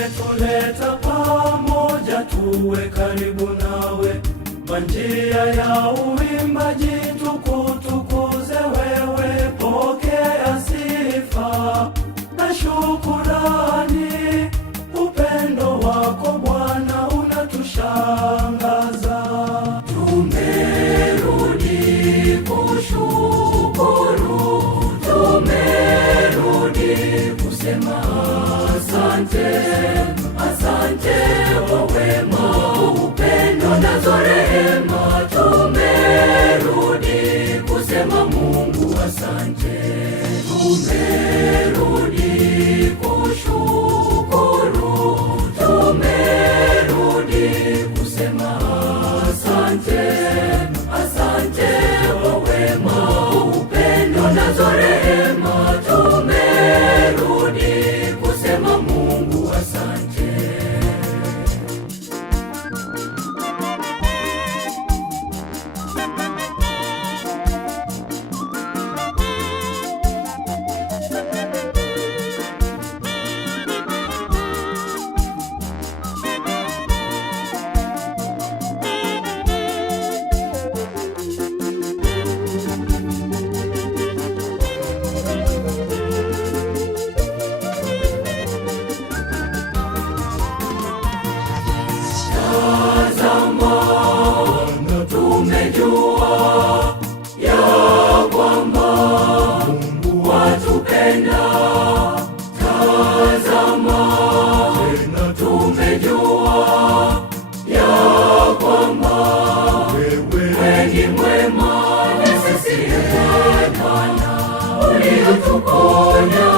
umetuleta pamoja tuwe karibu nawe, kwa njia ya uimbaji tukutukuze wewe. Pokea sifa na shukurani, upendo wako Bwana unatushangaza. Tumerudi kushukuru, tumerudi kusema asante, asante kwa wema, upendo nazo rehema. Tumerudi kusema Mungu asante, tumerudi kushukuru, tumerudi kusema asante, asante kwa wema, upendo nazo rehema. Tumerudi kusema Mungu asante. Tumejua ya kwamba Mungu watupenda. Tazama, tumejua ya kwamba wewe ni mwema. Ni sisi Bwana uliotuponya